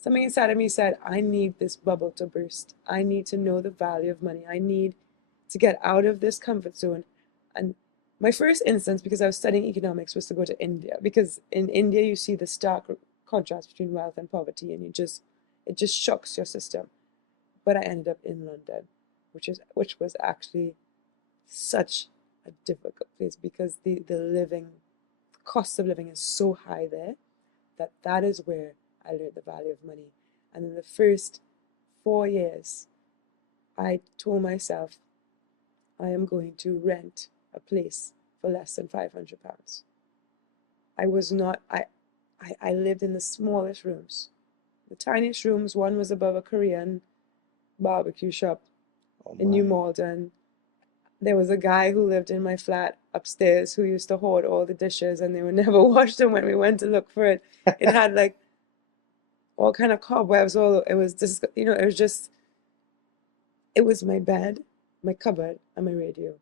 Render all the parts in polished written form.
Something inside of me said, I need this bubble to burst. I need to know the value of money. I need to get out of this comfort zone. And my first instance, because I was studying economics, was to go to India. Because in India, you see the stark contrast between wealth and poverty, and it just shocks your system. But I ended up in London, which was actually such a difficult place because the living cost of living is so high there that is where I learned the value of money. And in the first 4 years, I told myself I am going to rent a place for less than £500. I was not, I lived in the smallest rooms, the tiniest rooms. One was above a Korean barbecue shop Oh in New my. Malden. There was a guy who lived in my flat upstairs who used to hoard all the dishes and they would never wash them when we went to look for it. It had like all kind of cobwebs. All it was just, it was just, it was my bed, my cupboard, and my radio.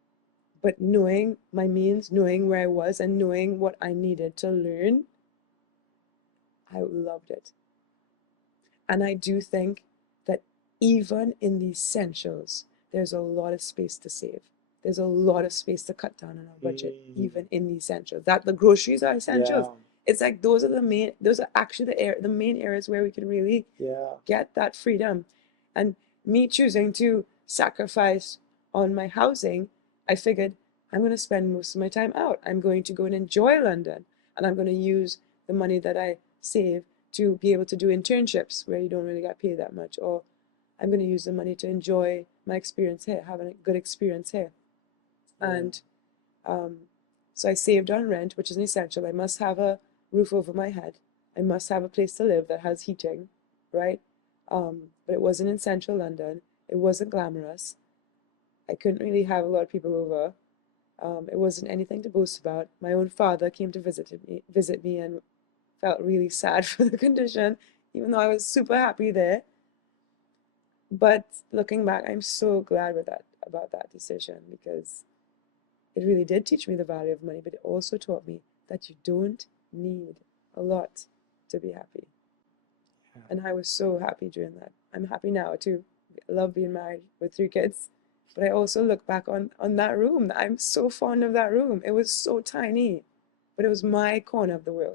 But knowing my means, knowing where I was, and knowing what I needed to learn, I loved it. And I do think that even in the essentials, there's a lot of space to save. There's a lot of space to cut down on our budget, Mm, even in the essentials. That the groceries are essentials. yeah, It's like those are actually the main areas where we could really yeah, get that freedom. And me choosing to sacrifice on my housing, I figured I'm going to spend most of my time out. I'm going to go and enjoy London. And I'm going to use the money that I save to be able to do internships where you don't really get paid that much. Or I'm going to use the money to enjoy my experience here, having a good experience here. yeah. And um, so I saved on rent, which is an essential. I must have a roof over my head. I must have a place to live that has heating, right? But it wasn't in central London. It wasn't glamorous. I couldn't really have a lot of people over. It wasn't anything to boast about. My own father came to visit me, and felt really sad for the condition, even though I was super happy there. But looking back, I'm so glad with that about that decision because it really did teach me the value of money, but it also taught me that you don't need a lot to be happy. Yeah. And I was so happy during that. I'm happy now too. I love being married with 3 kids. But I also look back on that room. I'm so fond of that room. It was so tiny, but it was my corner of the world.